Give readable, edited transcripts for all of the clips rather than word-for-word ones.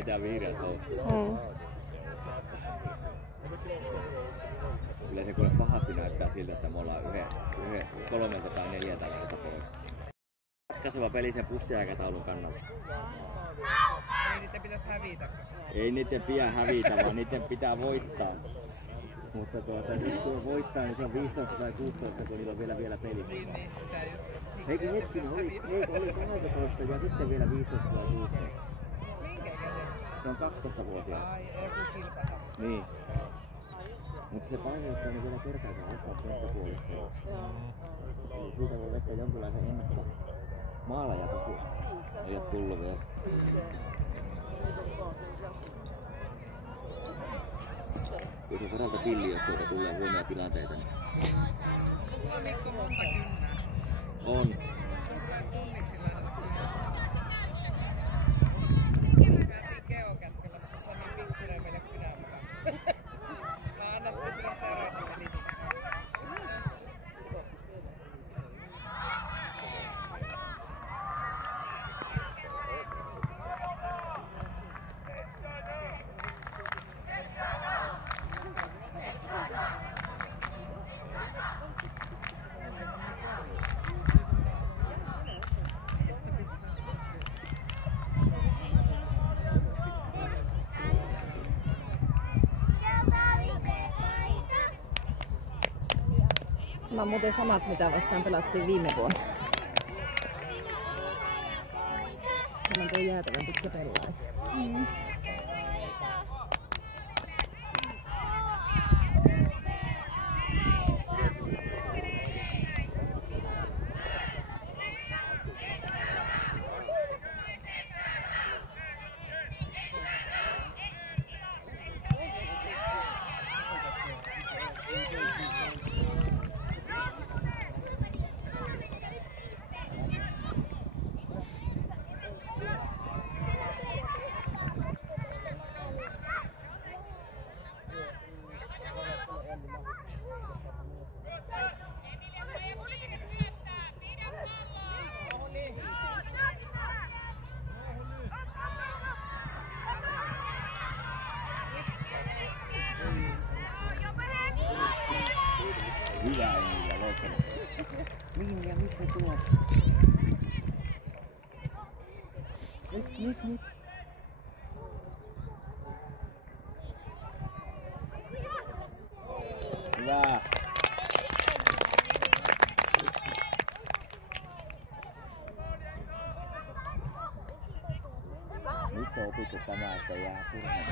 paita ja vihreät housut. Kyllä se kuule pahasti näyttää siltä, että me ollaan yhden 3 tai 4 tasolta pois. Ratkaiseva peli sen pussiaikataulun kannalta. Ei niiden pitäisi hävitä. Ei niiden pidä hävitä, vaan niiden pitää voittaa. Mutta nyt kun voittaa, niin se on 15 tai 16, kun niillä on vielä peli. Niin, pitää just. Heikki hetki, oli 18 ja sitten vielä 15 tai 16. Minkä ikäinen? Se on 12-vuotiaat. Ai, joku kilpata. Niin. Mutta se paineuttaa niin vielä kertaakaan osaa kenttäpuolesta. Siitä voi vetää jonkinlaisen ennakko. Maalaja toki ei oo tullut vielä. Kyllä se varalta pilli, jos tuolta tulee huonoja tilanteita. Niin... Sulla on Mikko monta kynnää. On. Tulee tunniksi laitata kynnää. Käytiin geokätkellä, mutta se on niin pikkuinen meille kynämään. Mä annan sitten silloin seuraisen pelisin. Nämä on muuten samat, mitä vastaan pelattiin viime vuonna. Tämä on tuo jäätävän pitkä pelaaja. Hyvä Emilia, loukkainen. Mihin ja nyt se tuo? Nyt. Hyvä. Nyt on opittu tämä, että jää turhaan.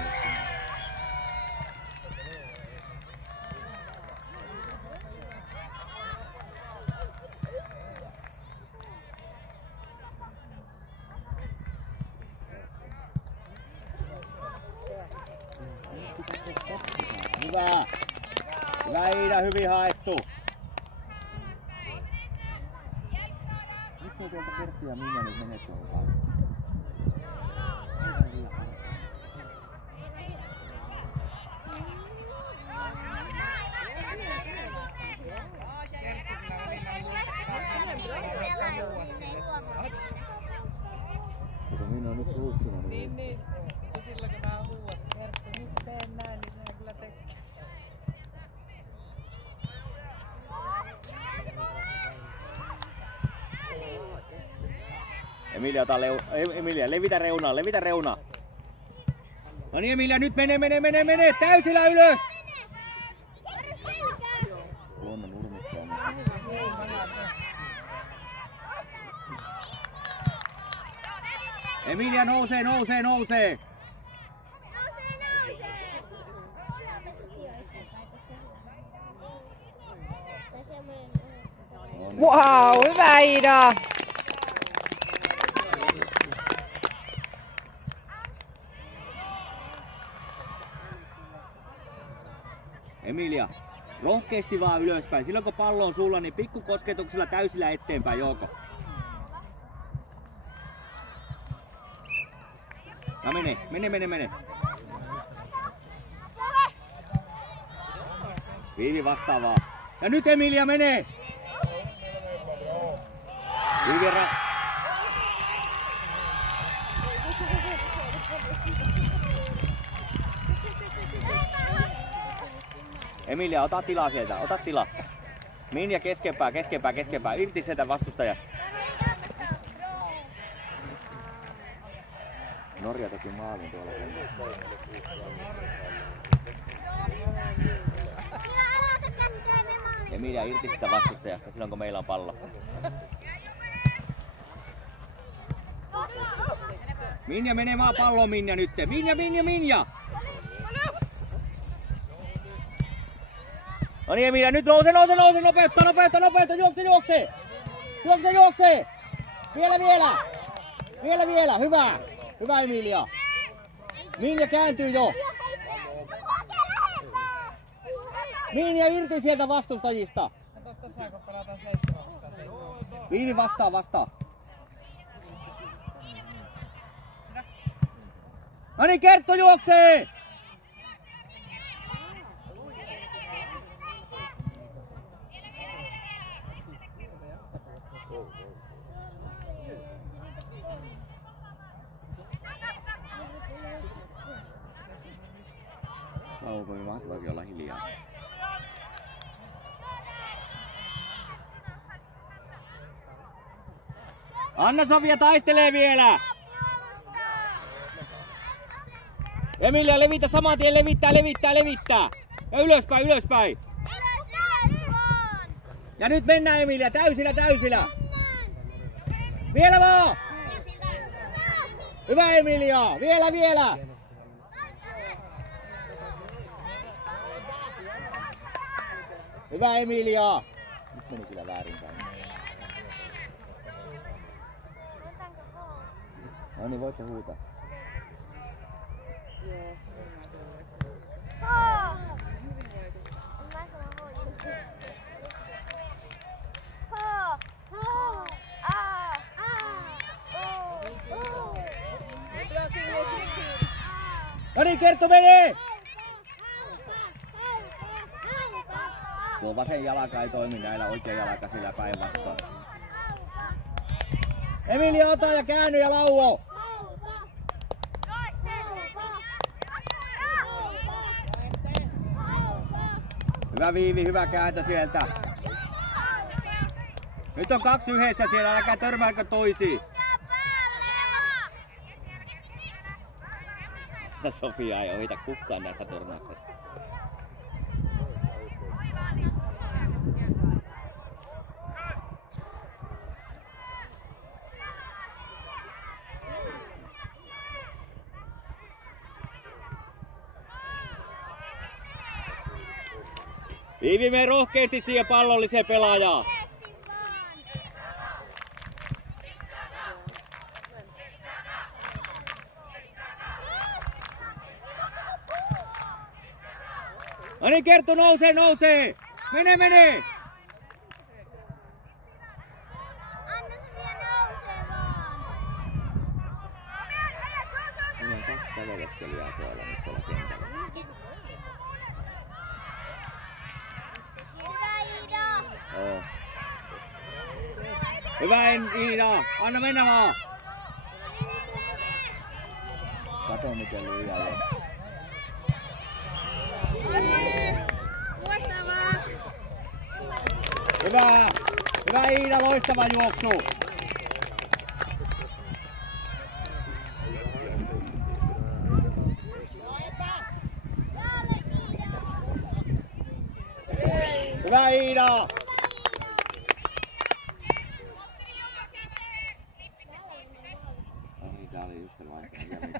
Hyvä! Hyvä Iida, hyvin haettu! Miksei tuolta Pertti ja Minja nyt mene tuohon? Minä on nyt ruutsina. Niin. Ja silloin kun mä huuan, Perttu, nyt teen näin, niin sehän kyllä tekee. Emilia, levitä reunaa. No niin Emilia, nyt mene, täysillä ylös! Luonne nurmittaa. Emilia, nousee! Wow, hyvä Iida! Emilia, rohkeasti vaan ylöspäin. Silloin kun pallo on sulla, niin pikkukosketuksella täysillä eteenpäin, Jouko. No mene. Viivi vastaavaa. Ja nyt Emilia menee! Viivi Emilia, ota tilaa sieltä, ota tilaa. Minja keskempää. Irti sieltä vastustajasta. Norja teki maalin tuolla. Emilia irti sitä vastustajasta silloin kun meillä on pallo. Minja menee maapalloon, Minja nyt. Minja! No niin Emilia, nyt nouse! Nopeutta! Juokse! Vielä! Hyvä Emilia. Minja kääntyy jo. Minja irti sieltä vastustajista. Totta saako pelataan 7-7. Viivi vastaa. No niin, Kerttu juoksee! Kauko me mahtoikin olla hiljaa. Anna-Sofia taistelee vielä! Emilia levitä saman tien, levittää! Ja ylöspäin! Ja nyt mennään Emilia, täysillä! Vielä vaan! Hyvä Emilia, vielä! Hyvä Emilia! Nyt meni kyllä väärinpäin. No niin, voitte huutaa. No niin, Kerttu menee! Tuo vasen jalka ei toimi näillä, oikea jalka sillä päinvastoin. Emilia, ota ja käänny ja lauo! Hyvä Viivi, hyvä kääntö sieltä. Nyt on 2 yhdessä siellä, älkää törmääkö toisiin. Sofia ei ohita kukaan näissä turnauksessa. Viivi, mene rohkeasti siihen pallolliseen pelaajaan. No niin, Kerttu, nousee! Mene! Anna-Sofia nousee vaan! Meillä on 2 käveleskelijää tuolla nyt tuolla kentällä. Hyvä Iida! Oo. Hyvä Iida! Anna mennä vaan! Kato miten lyijälle. Hyvä Iida, loistava juoksu! Hyvä Iida! Iida oli just se vaihtanut.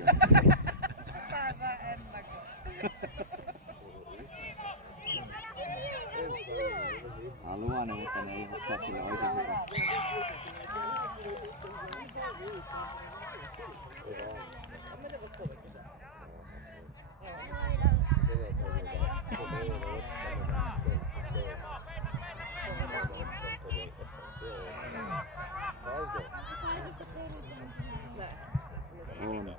Pääsää ennakkoon. Haluan, mutta ne ei saa sille oikein. On.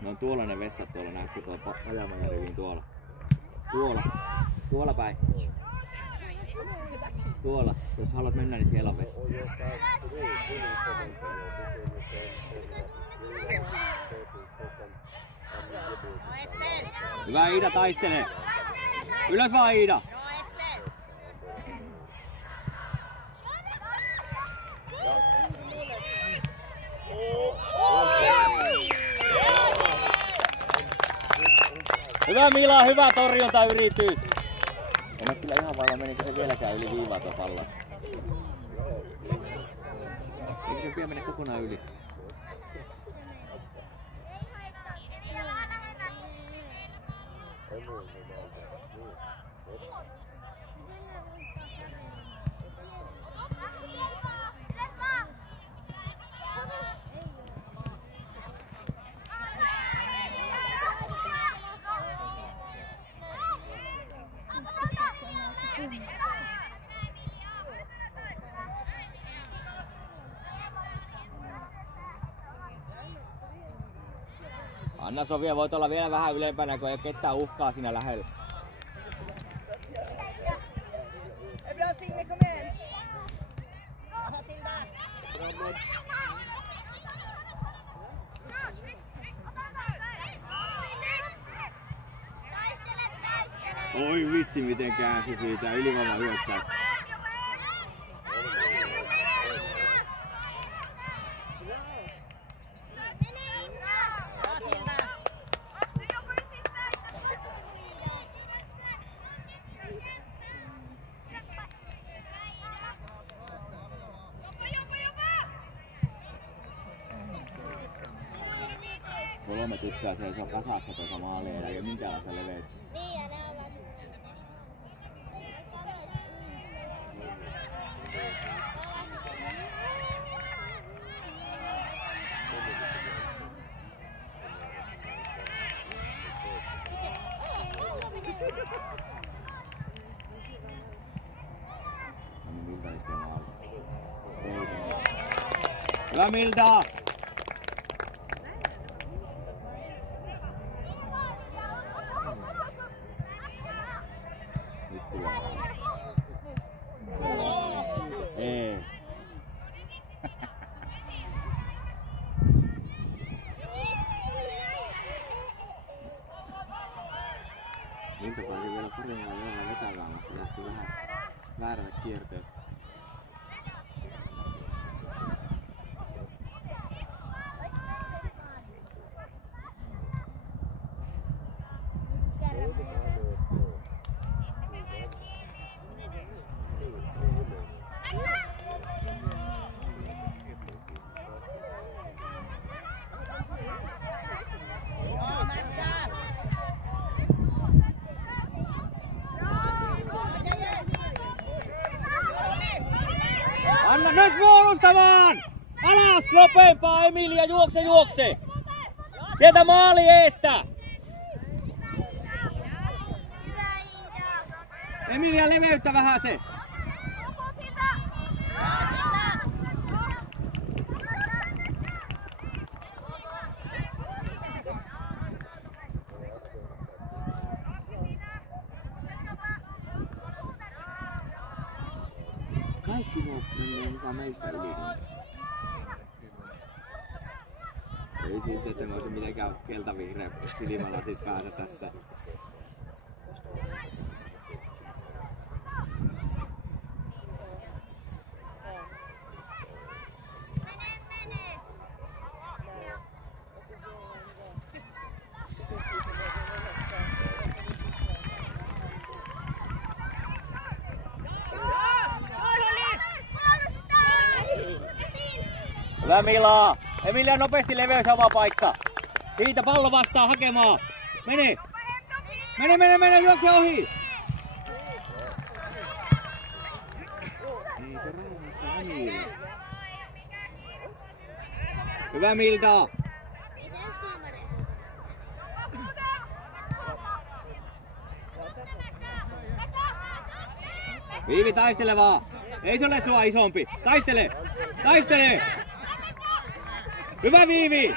Ne on tuolla ne vessat tuolla, näkyy tuolla Hajamajan riviin tuolla. Tuolla päin. Tuolla, jos haluat mennä, niin siellä on vessa. Hyvä Iida, taistele! Ylös vaan Iida! Hyvä Mila, hyvä torjuntayritys. En ole kyllä ihan varma, menikö se vieläkään yli viivaa tuo pallo. Eikö se pian mene kokonaan yli? Anna-Sofia, voit olla vielä vähän ylempänä, kun ei ole ketään uhkaa siinä lähellä. Bra Signe, kom igen! Oi vitsi, miten käänsi siitä ylivoiman hyökkää. Kolme tyttöä seisoo kasassa tuossa maaliin, ei ole minkäänlaista leveyttä. Niin, ja ne on vaan... Hyvä Milda! Nyt tulee. Ei. Milta taisi vielä Kurinaa jollain vetävämässä, lähti vähän väärälle kierteelle. Anna nyt puolustamaan! Alas, nopeampaa Emilia, juokse, juokse! Sieltä maali eestä! Emilia, leveyttä vähän se! Kaikki nuo menee mukaan meistä yli. Ei siitä, että ne olisi mitenkään keltavihreä silmälasit päätä tässä. Hyvä Mila! Emilia, nopeasti leveys oma paikka. Siitä pallo vastaan hakemaan. Mene! Mene, juokse ohi! Hyvä Milda! Viivi, taistele vaan! Ei se ole sua isompi! Taistele! Taistele! Hyvä Viivi!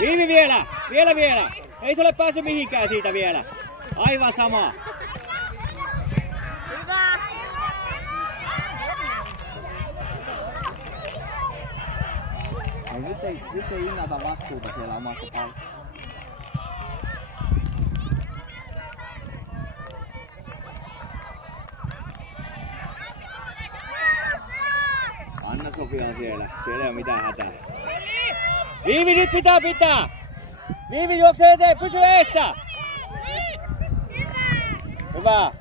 Viivi vielä! Vielä! Ei se ole päässyt mihinkään siitä vielä. Aivan sama. Hyvä! No, nyt ei innata vastuuta siellä omasta palkasta. Anna-Sofia on siellä. Siellä ei ole mitään hätää. Viivi, nyt pitää! Viivi juoksee eteen, pysy eessä! Hyvä!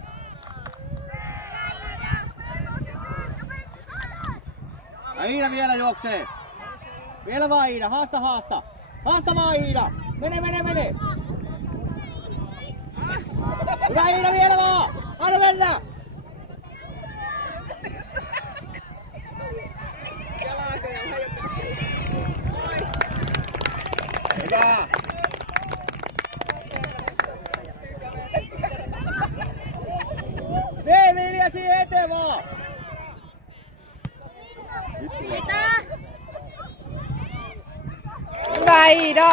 Ja Iida vielä juoksee! Vielä vaan Iida, haasta! Haasta vaan Iida! Mene! Hyvä Iida, vielä vaan! Anna mennä! Hyvä! Vee Vilja siihen eteen vaan! Hyvä Iida!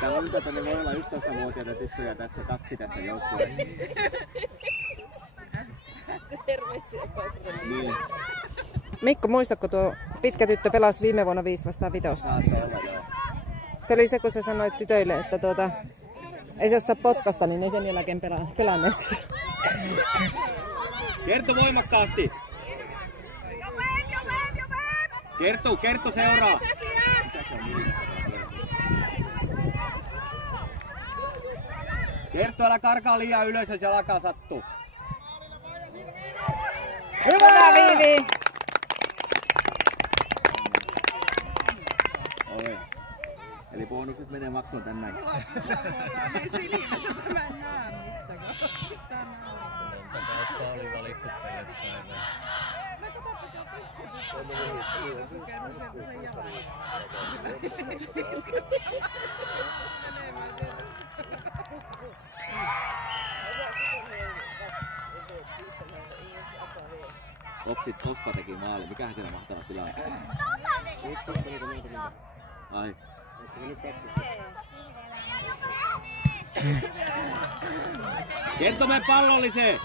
Täällä on nyt, että ne voi olla 11-vuotiaita tyttöjä tässä, 2 tässä joukkueessa. Niin. Mikko, muistatko tuo pitkä tyttö pelasi viime vuonna 5 vastaan 5? Se oli se, kun sä sanoit tytöille, että ei se osaa potkasta, niin ei sen jälkeen pelanneessa. Kerttu voimakkaasti! Kerttu seuraa! Kerttu, älä karkaa liian ylös, jos jalkaa sattuu. Hyvä Viivi! Oi. Eli bonukset menee maksuun tänään. Niin silmässä mä en näe mittäkään. Kautta oli valittu pellet Koppa teki maali. Mikähän siellä mahtava tilanne? Ai. Kerttu, mene pallolliseen!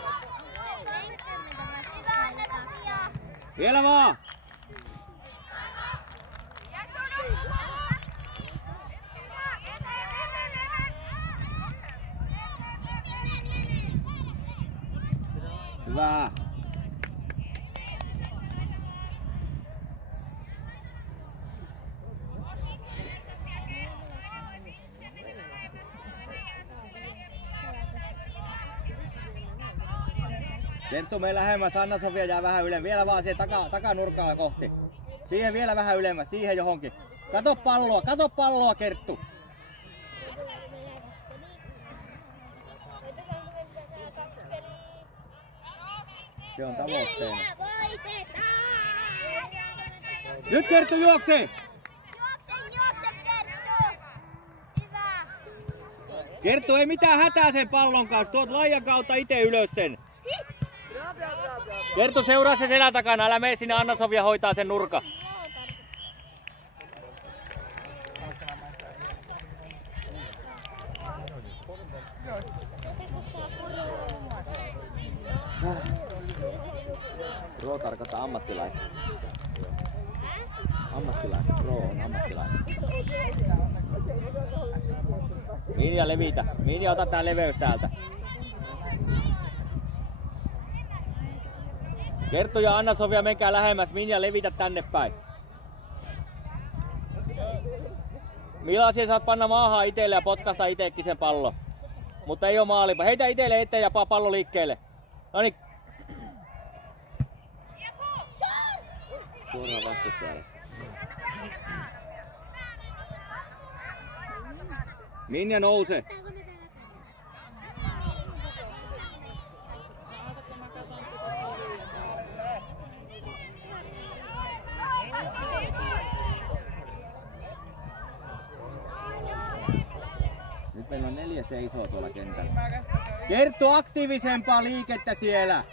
Vielä vaan! Hyvä! Kerttu, mene lähemmäs, Anna-Sofia jää vähän ylemmäs. Vielä vaan siihen takanurkalla kohti. Siihen vielä vähän ylemmäs, siihen johonkin. Kato palloa Kerttu. Se on tavoitteena. Nyt Kerttu juoksee! Juokse Kerttu! Hyvä! Kerttu, ei mitään hätää sen pallon kanssa. Tuot laijan kautta itse ylös sen. Kerttu, seuraa se selän takana. Älä mene sinne, Anna-Sofia hoitaa sen nurka. Pro tarkoittaa ammattilaista. Pro on ammattilainen. Minja, levitä. Minja, ota tää leveys täältä. Kerttu ja Anna-Sofia, menkää lähemmäs. Minja, levitä tänne päin. Millaisia saat panna maahan itelle ja potkasta itekin sen pallon. Mutta ei oo maalipa. Heitä itelle eteen ja pallo liikkeelle. Noniin. Suoraan vastustajalle. Minja, nouse. Nyt meillä on 4 seisoo tuolla kentällä. Kerttu, aktiivisempaa liikettä siellä.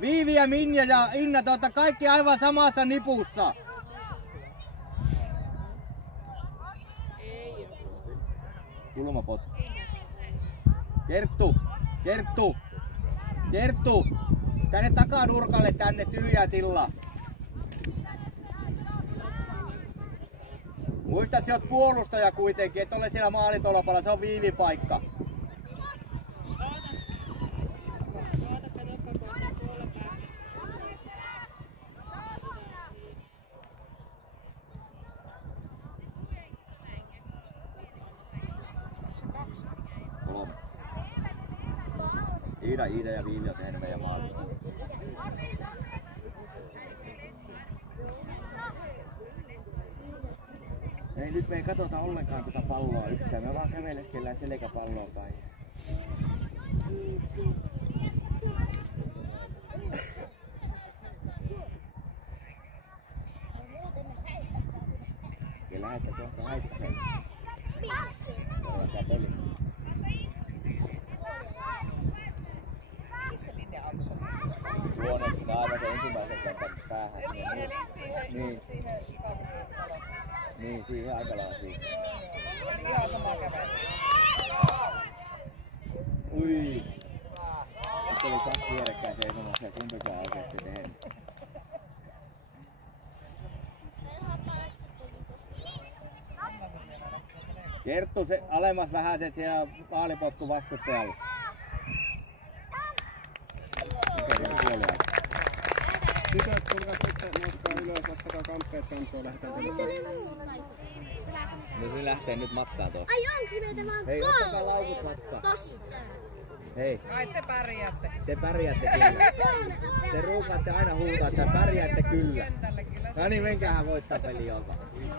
Viivi ja Minja ja Inna, te olette kaikki aivan samassa nipussa. Kulmapotku. Kerttu! Tänne takanurkalle, tänne tyhjää tilaa. Muista, sä oot puolustaja kuitenkin, et ole siellä maalitolpalla, se on viivipaikka. Kolme. Iida ja Viivi on tehnyt meidän maalin. Ei, nyt me ei katsota ollenkaan tätä palloa yhtään, me vaan käveleskellään selkäpalloa päin. Ja lähette tuosta häitykseen. Seurataan peli. Missä linja-auto tässä? Tuonne sinne aivan se ensimmäisen kentän päähän. Eli siihen, Niin. just siihen kaupunkiin. Niin, siihen aikalaisiin. Ihan samaa kävellä. Ui! Nyt oli kaksi vierekkäin seisomassa ja kumpikaan oikeesti tehnyt. Kerttu se alemmas vähän se siellä maalipotku vastustajalle. Tytöt, tulkaa sitten nostaa ylös, ottakaa kamppeet kantoon, lähdetään Niin se lähtee nyt matkaan tuossa. Ai onkin meitä vaan Hei, ottakaa laukut matkaan. Tosi. Hei, Ai te pärjäätte. te pärjäätte kyllä. Te ruukaatte aina huutaa, että pärjäätte kyllä. Kentälle kyllä. No niin, menkäähän voittaa peli joka. Ei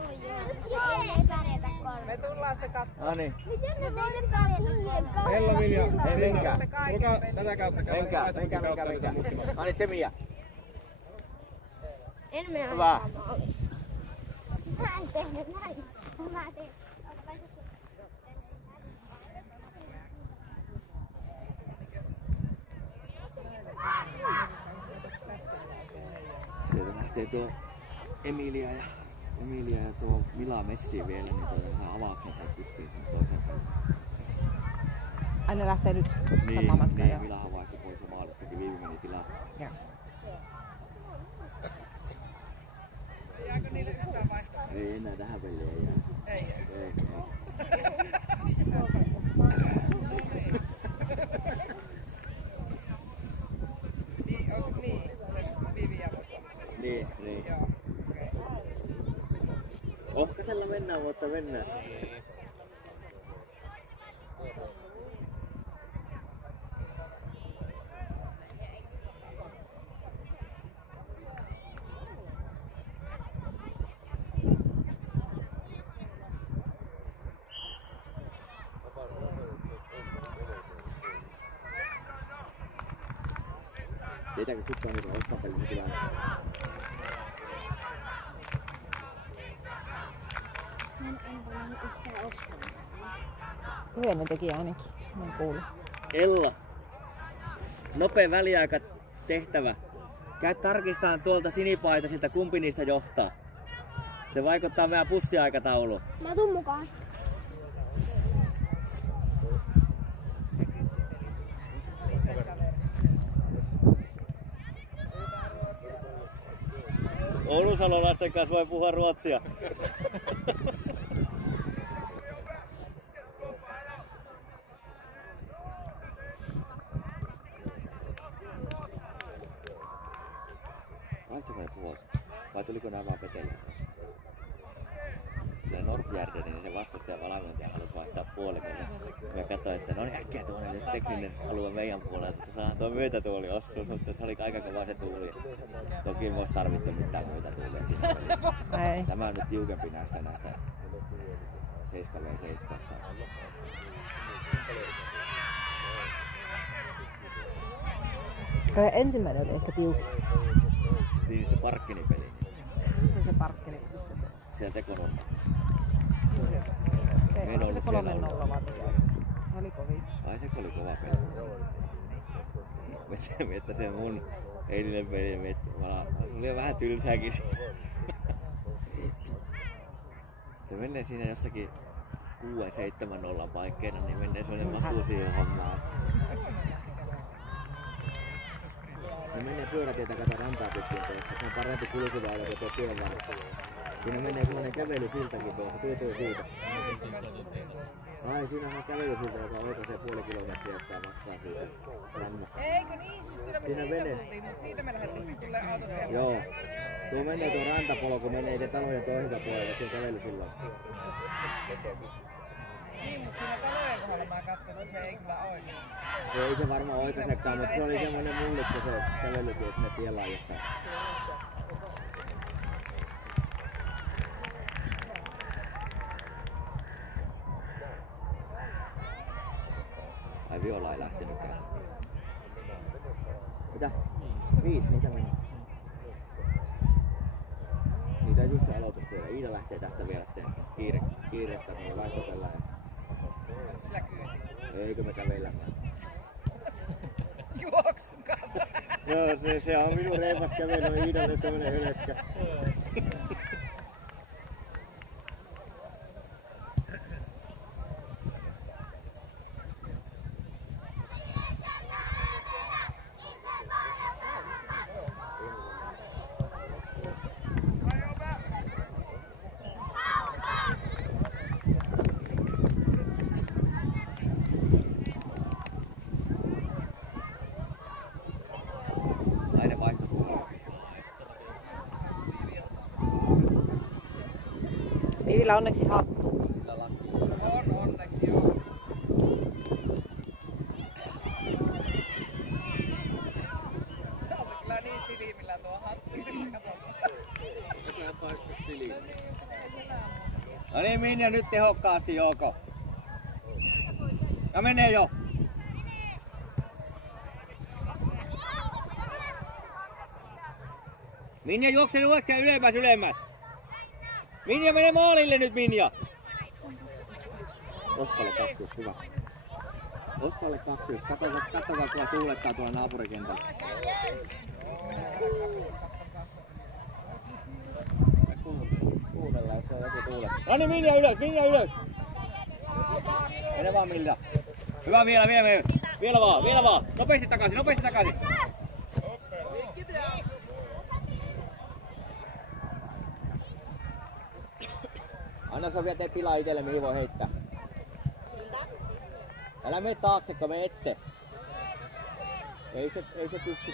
pärjätä kolme. Me tullaan sitten katsomaan. No niin, Miten me teille pärjätä kolme? Ello Vilja, hei menkää. tulkaa tätä kautta Menkää. No niin, Semia. En minä. Hyvä. Mä en tehnyt näin. Mä tein. Sieltä lähtee tuo Emilia ja tuo Mila Messi vielä, niin tuo avauksen sai pystyyn sen toisen. Aina lähtee nyt samaan matkaan. Niin, Joo. Milahan vaihtui pois ja maalistakin, Viivi meni tilaan. Joo. Jääkö niille yhtään vaihtoa? Ei enää tähän peliin ei jää. Ei. Ei. Niin, onko niin? Se Vivi ja Niin. Joo, okei. Ohkasella mennään, mutta mennään. Tietääkö kukaan niitä ostapelin tilanne? Mä en voinut yhtään ostaa. Yhden teki ainakin. Mä en kuullut. Ella, nopea väliaika tehtävä. Käy tarkistamaan tuolta sinipaitaisilta, kumpi niistä johtaa. Se vaikuttaa meidän pussiaikatauluun. Mä tuun mukaan. Oulusalolaisten kanssa voi puhua ruotsia. Vaihtuiko ne puolta? Vai tuliko nämä vaan petelle? Se Nordjärden, niin se vastustaja valmentaja halusi vaihtaa puolikon. Ja katsoin, että no niin äkkiä tuonne nyt tekninen alue meidän puolelta, että saadaan tuo myötätuoli osua, mutta se oli aika kova se tuuli. Toki ei olisi tarvittu mitään muuta tuulia siinä pelissä. Ei. Tämä on nyt tiukempi näistä 7v7. Ensimmäinen oli ehkä tiukka. Siis se parkkinipeli. Se parkkeli. Siellä tekonurma. Se Meillä oli se oli siellä 3-0 vaan mikä se oli kovin. Ai se oli kova peli. Että se mun eilinen peli, oli vähän tylsääkin. Se menee siinä jossakin 6-7-0 paikkeina, niin menee sellainen maku siihen hommaan. Se menee pyörätietä kato rantaa pitkin tuossa. Se on parempi kulkuväylä kuin tuo tien varressa. Siinä menee sellainen kävelysiltakin tuossa. Tuo siitä. Ai, siinä on kävelysilta, joka oikaisee puoli kilometriä, josta maksaa siitä rannasta. Eikö niin? Siis kyllä me siitä tultiin, mutta siitä me lähdettiin sitten tulee autotielle. Joo. Tuo menee tuo rantapolku, menee itse talojen toiselta puolella, se on kävelysilloin. Niin, mutta siinä talojen kohdalla mä katsoin, että se ei kyllä oikein. Ei se varmaan oikaisekaan, mutta se oli semmonen mullikko se kävelytie sinne tienlaajassa. Ai Viola ei lähtenytkään. Mitä? 5, mitä meni? Niitä ei just se aloitus siellä. Iida lähtee tästä vielä sitten kiirettä tuonne vaihtopellaan. Onko sillä kyyti? Eikö me kävellä? Juoksun kanssa. Joo, se on minun reipas kävely, Iidalle tämmönen hölkkä. Vivillä onneksi hattu. On onneksi, joo. On kyllä niin silmillä tuo hattu, sillä katsotaan. Älkää paista silmiä. No niin, Minja, nyt tehokkaasti, Jouko. Ja menee jo. Minja, juokse ylemmäs. Minja, mene maalille nyt, Minja! Oskalle 2, hyvä. Oskalle 2, katsokaa kuva tuulettaa tuolla naapurikentällä. Kuunnellaan, jos on joku tuulettaa. No niin, Minja ylös! Mene vaan, Minja. Hyvä, vielä vaan. Nopeasti takaisin. Anna Sofia, tee tilaa itelle, mihin voi heittää. Älä mene taaksekka, mene ette. Ei se pysty.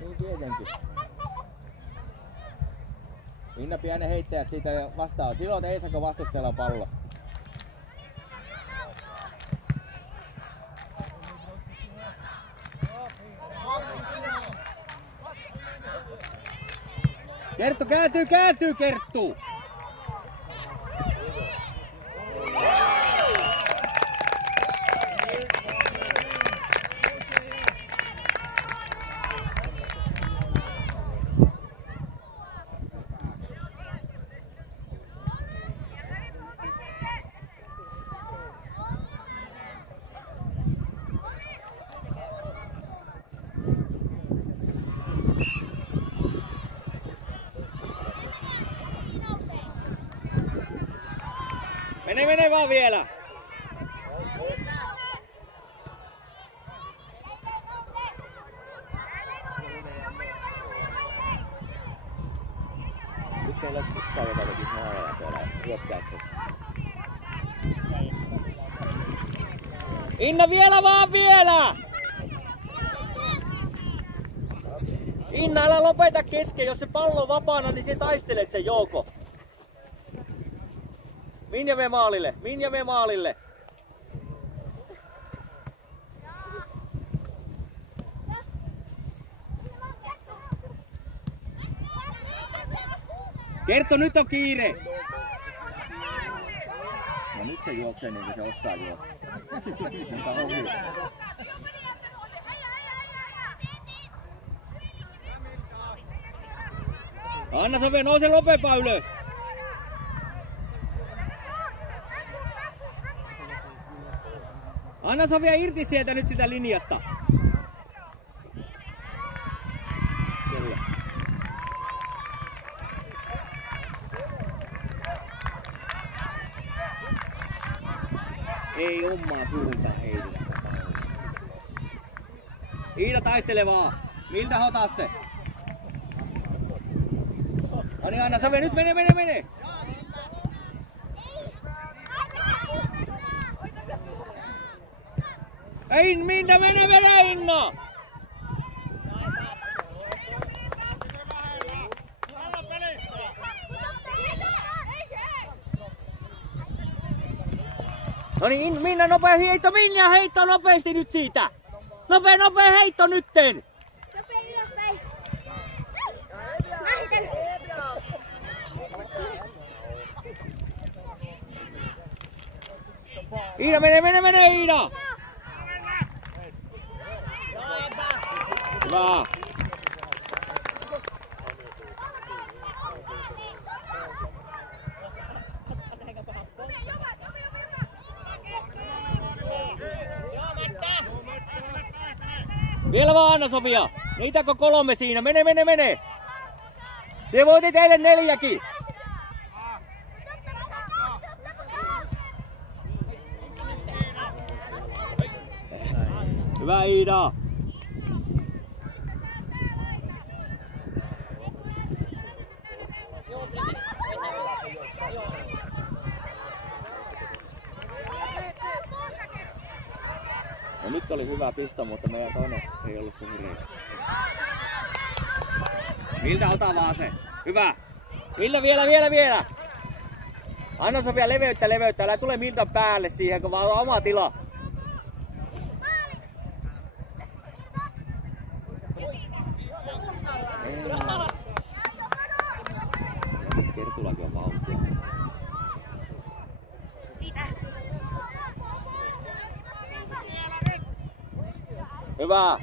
Niin tietenkin. Minna pienen heittäjät siitä vastaan. Silloin Eisako vastustajalla on pallo. Kerttu kääntyy Kerttu! Mene vaan vielä! Nyt ei ole kukaan, joka tekisi maaleja tuolla hyökkäyksessä. Inna, vielä! Inna, älä lopeta kesken, jos se pallo on vapaana, niin se taistelet sen, Jouko. Minja mene maalille! Kerttu, nyt on kiire! No nyt se juoksee niin kuin se osaa juosta. Anna Sofia, nouse nopeempaa ylös! Anna Sofia irti sieltä nyt sitä linjasta. Kyllä. Ei omaa suunta heitä. Iida taistele vaan. Miltä hotaa se? Ani anna Save, nyt mene! Ei Minna, mene Inna! No niin, Minna nopea heitto, Minna heitto nopeasti nyt siitä! Nopea heitto nytten! Nopea ylöspäin! Lähetän! Iida, mene Iida! Hyvä! Vielä vaan Anna-Sofia! Niitäkö 3 siinä? Mene! Se voitti teille 4kin! Hyvä Iida! No nyt oli hyvä pista, mutta meidän toinen ei ollut tosi reikä. Miltä ota vaan se? Hyvä! Millä vielä! Anna-Sofia leveyttä, älä tule Miltan päälle siihen, kun vaan on oma tila. Kertulakin on vauhtia. Hyvä!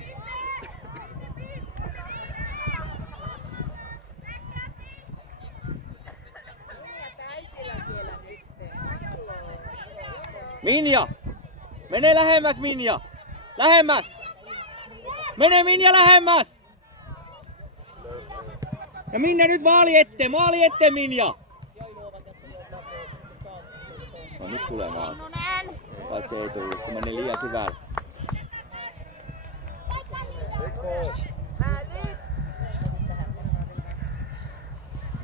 Minja! Mene lähemmäs Minja! Lähemmäs! Mene Minja lähemmäs! Ja Minja nyt maali eteen Minja! No nyt tulee maali. Paitsi ei tullut, kun meni liian syvälle.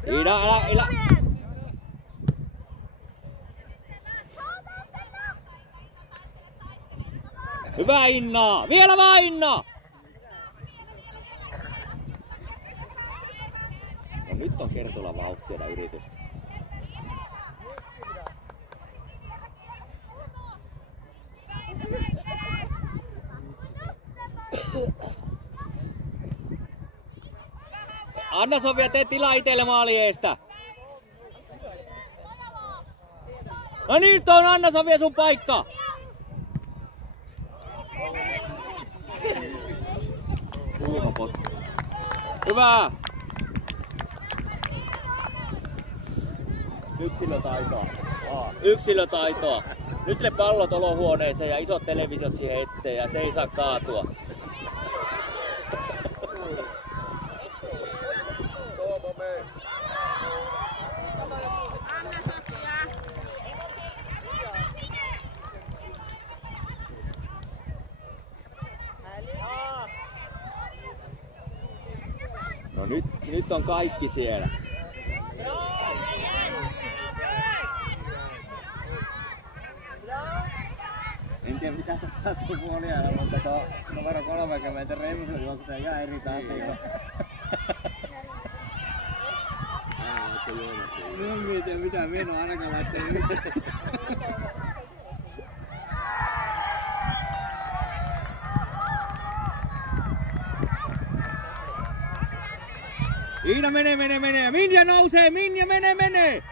Iida, älä! Hyvä Inna! Vielä vaan Inna! No nyt on Kertula vauhtia yritystä. Anna-Sofia, tee tilaa itelle maali eestä. No nyt on Anna-Sofia sun paikka. Hyvä. Yksilötaitoa. Nyt ne pallot olohuoneeseen ja isot televisiot siihen eteen ja se ei saa kaatua. No nyt on kaikki siellä. En tiedä mitä tapahtuu puoliajalla, mutta tuo numero 30 Remsu juoksee ihan eri tahtiin. No en tiedä mitä menoa ainakaan laittaa yhtä. Iida mene. Minja nousee, Minja mene.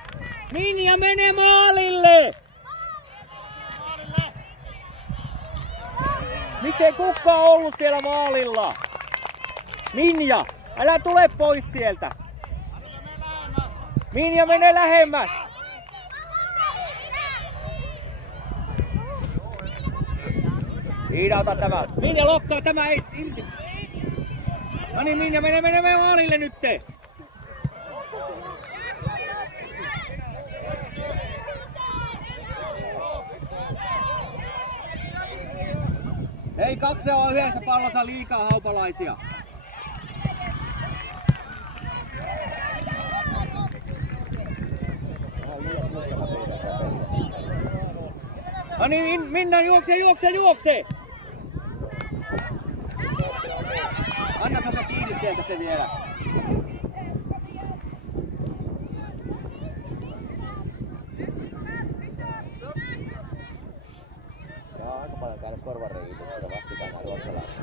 Minja mene maalille. Miksei kukaan ollut siellä maalilla? Minja, älä tule pois sieltä. Minja mene lähemmäs. Iida ota tämä. Minja lokkaa tämä irti. No niin Minja, mene maalille nyt. Ei kaksi ole yhdessä pallossa liikaa haupalaisia. No niin, Minna juokse! Anna se kiinni sieltä se vielä. Tää on aika paljon käynyt korvareikityksellä vastikään ruotsalaisia.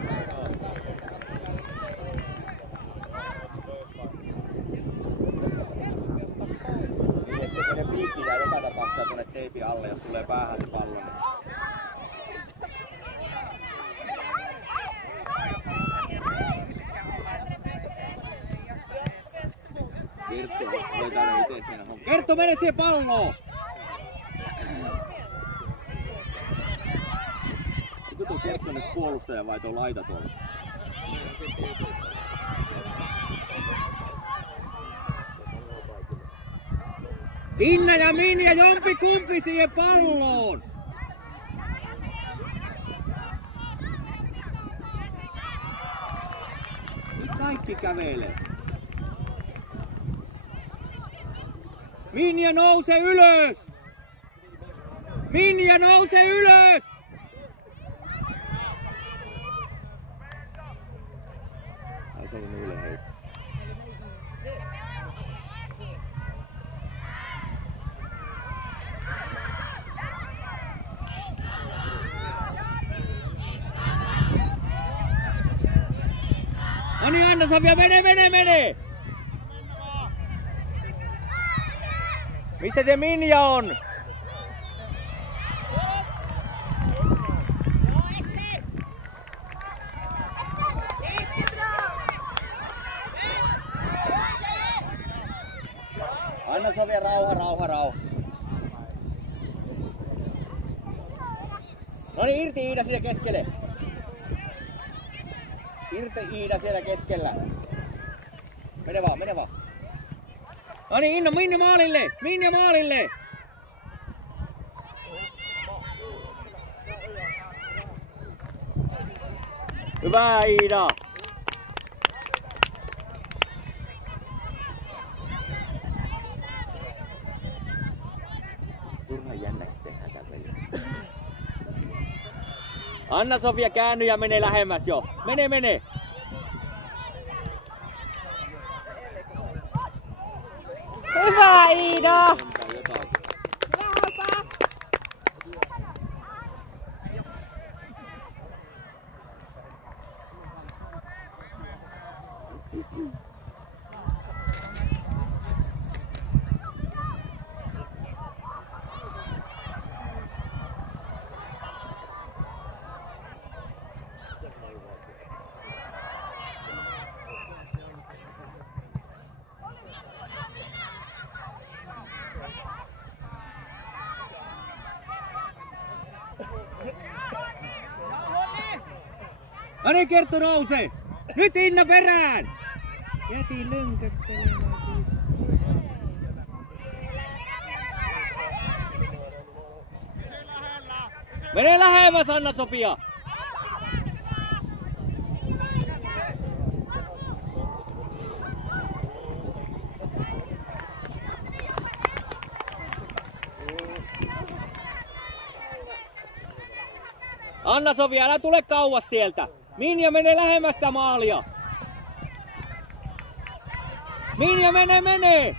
Ne piikki jää joka tapauksessa tuonne teipin alle, jos tulee päähän se pallo. Kerttu, mene siihen palloon! Onko tuo Kerttu nyt puolustaja vai tuo laita tuolla? Inna ja Minja, jompi kumpi siihen palloon! Nyt kaikki kävelee. Minja, nouse ylös! Minja, nouse ylös! Ai se oli niille heitto. Ani Anna-Sofia, mene! Missä se Minja on? Anna-Sofia, rauha. No niin, irti Iida siellä keskelle. Irti Iida siellä keskellä. Mene vaan. No niin, Inno, Minja maalille! Hyvä Iida! Turhan jännäksi tehdään tää peli. Anna-Sofia, käänny ja mene lähemmäs jo. Mene! Hyvä Iida! No niin, Kerttu, nouse! Nyt Inna perään! Jätin lönköttelemään. Mene lähemmäs, Anna-Sofia! Anna-Sofia, älä tule kauas sieltä! Minja, mene lähemmäs sitä maalia! Minja, mene!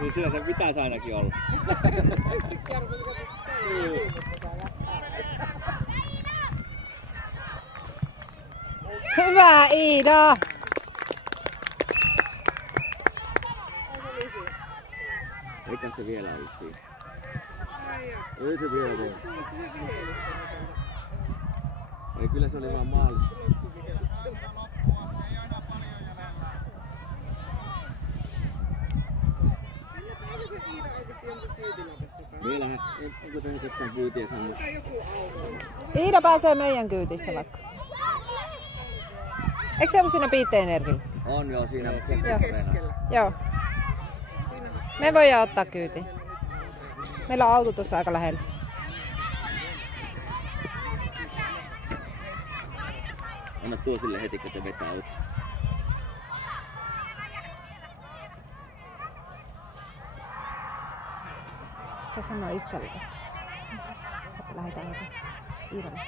Niin sillä se pitäisi ainakin olla. Hyvä Iida! Eikä se vielä ollut siinä. Ei se vielä ole. Ei, kyllä se oli vaan maali. Vielähän, onko tähän ketään kyytiä saanut? Iida pääsee meidän kyytissä vaikka. Eikö se ollut siinä Piitteen Erkillä? On joo, siinä keskellä. Joo. Me voidaan ottaa kyyti. Meillä on auto tuossa aika lähellä. Anna tuo sille heti, kun te vetää auto. Mitä sanoo iskälle? Että lähdetään jotain. Iivalle.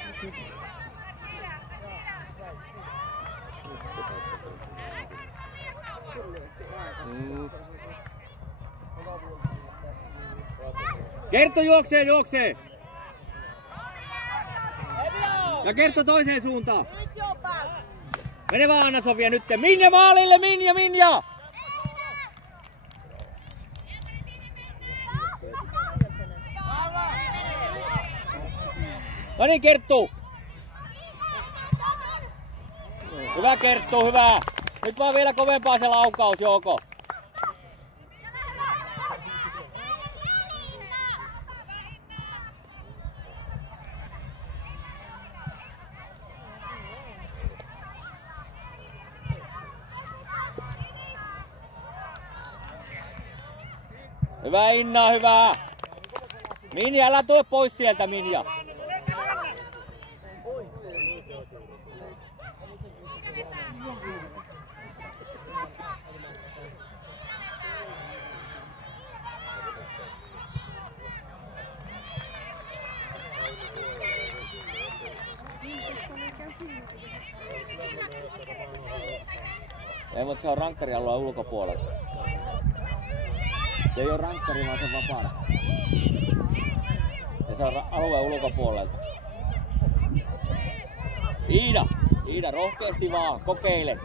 Kerttu juoksee! Ja Kerttu toiseen suuntaan! Mene vaan Anna-Sofia nyt! Minja maalille! Minja! No niin Kerttu! Hyvä Kerttu, hyvä! Nyt vaan vielä kovempaa se laukaus, Jouko! Hyvä Inna, hyvä! Minja, älä tule pois sieltä, Minja! Ei, mutta se on rankkarialueen ulkopuolella. Se ei ole rankkari, vaan se on vapaana. Ja se on alueen ulkopuolelta. Iida, rohkeasti vaan, kokeile.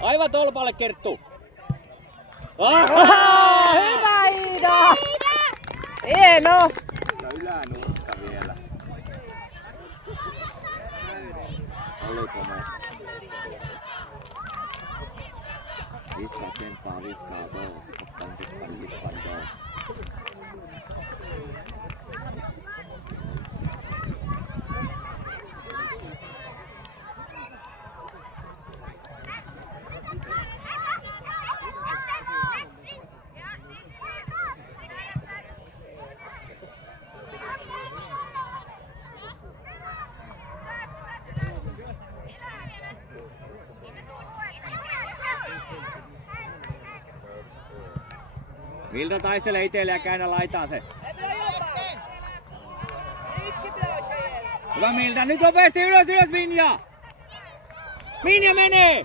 Aivan tolpalle, Kerttu. Hyvä Iida! Hieno! Ylänurkka vielä. Oliko me? Viskaa tsemppaa, viskaa tuolla. Ottan lippan tuolla. Miltä taistelee itelle ja käännä laitaan se. Hyvä Miltä, nyt nopeasti ylös Minja! Minja menee!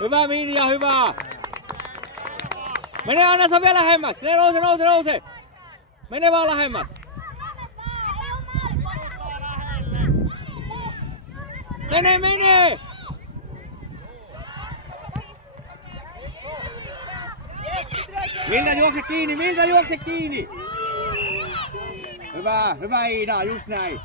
Hyvä Minja, hyvä! Mene Anna-Sofia lähemmäs! Nouse! Mene vaan lähemmäs! Mene! Miltä juokse kiinni! Hyvä Iida, just näin.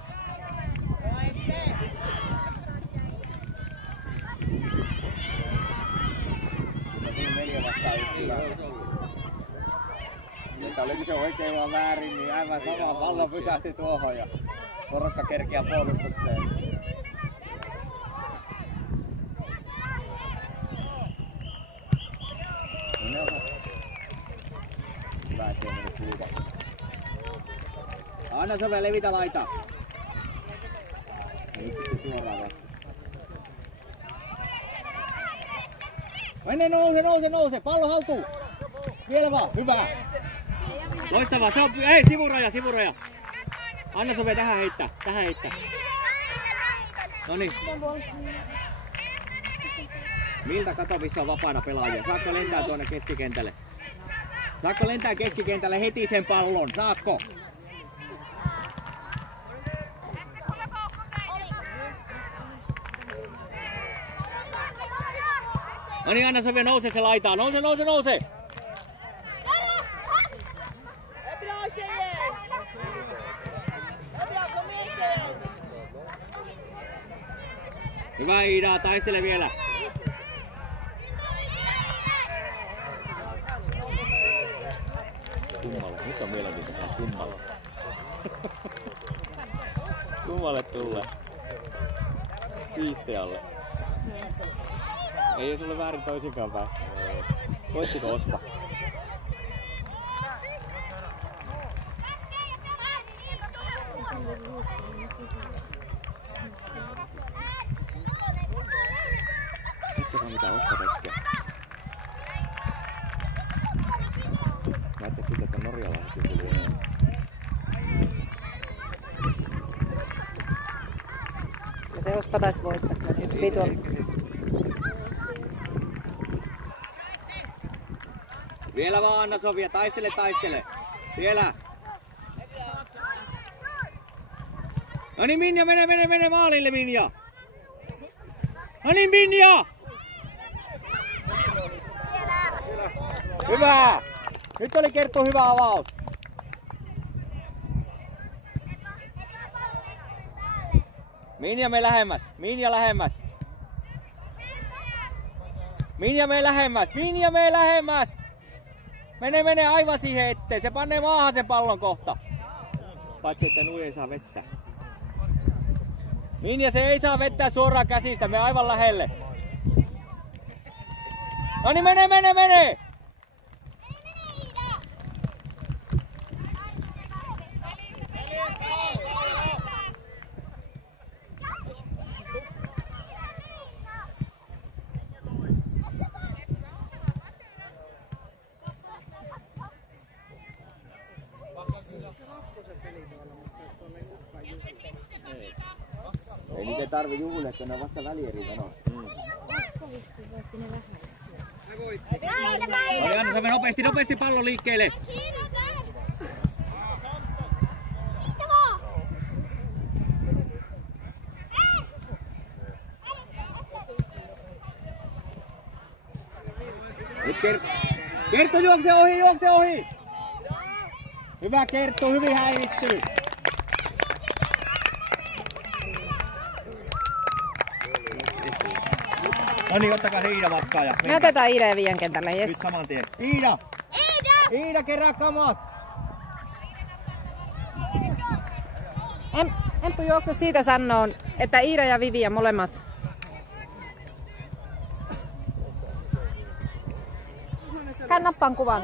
Mutta oliko se oikein vaan väärin, niin aivan sama pallo pysähti tuohon ja porukka kerkeää puolustukseen. Hyvä, ettei meni kuuta. Anna-Sofia levitä laita. Nyt sitten suoraan vasta. Mene nouse! Pallo haltuun! Vielä vaan, hyvä! Loistavaa, se on... Ei, sivuraja! Anna-Sofia tähän heittää. Noniin. Miltä katovissa on vapaana pelaajia? Saatko lentää tuonne keskikentälle? Saatko lentää keskikentälle heti sen pallon? Saatko? No niin, Anna-Sofia, nouse se laitaa. Nouse! Hyvä Iida, taistele vielä. Kummalle, nyt on mielenkiintoista kummalle. Kummalle tulee. Viihtialle. Ei jos ole väärin toisinkaan päin. Voittiko Ospa? Katsotaan mitä Ospa tekee. Näyttää siltä, että norjalaiset tuli enemmän. Ja se Ospa taisi voittaa, kun hyppii tuolla. Vielä vaan Anna-Sofia, taistele, taistele. Vielä. No niin Minja, mene maalille Minja. No niin Minja. Hyvä. Nyt oli Kerttu hyvä avaus. Minja me lähemmäs, Minja lähemmäs. Minja me lähemmäs, Minja me lähemmäs. Mene aivan siihen eteen, se panee maahan sen pallon kohta. Paitsi että Nui ei saa vettä. Minja se ei saa vettä suoraan käsistä, me aivan lähelle. No niin mene! Ei niitä tarvi juhlia, että ne on vasta välieri menossa. Anna Sofia nopeasti pallon liikkeelle. Nyt Kerttu juokse ohi! Hyvä Kerttu, hyvin häiritty. No niin, ottakaa se Iida matkaa ja... Me otetaan Iida ja Viian kentälle, jes. Nyt saman tien. Iida, kerää kamat! Emppu juoksu siitä sanoon, että Iida ja Vivian molemmat. Käy nappaan kuvan.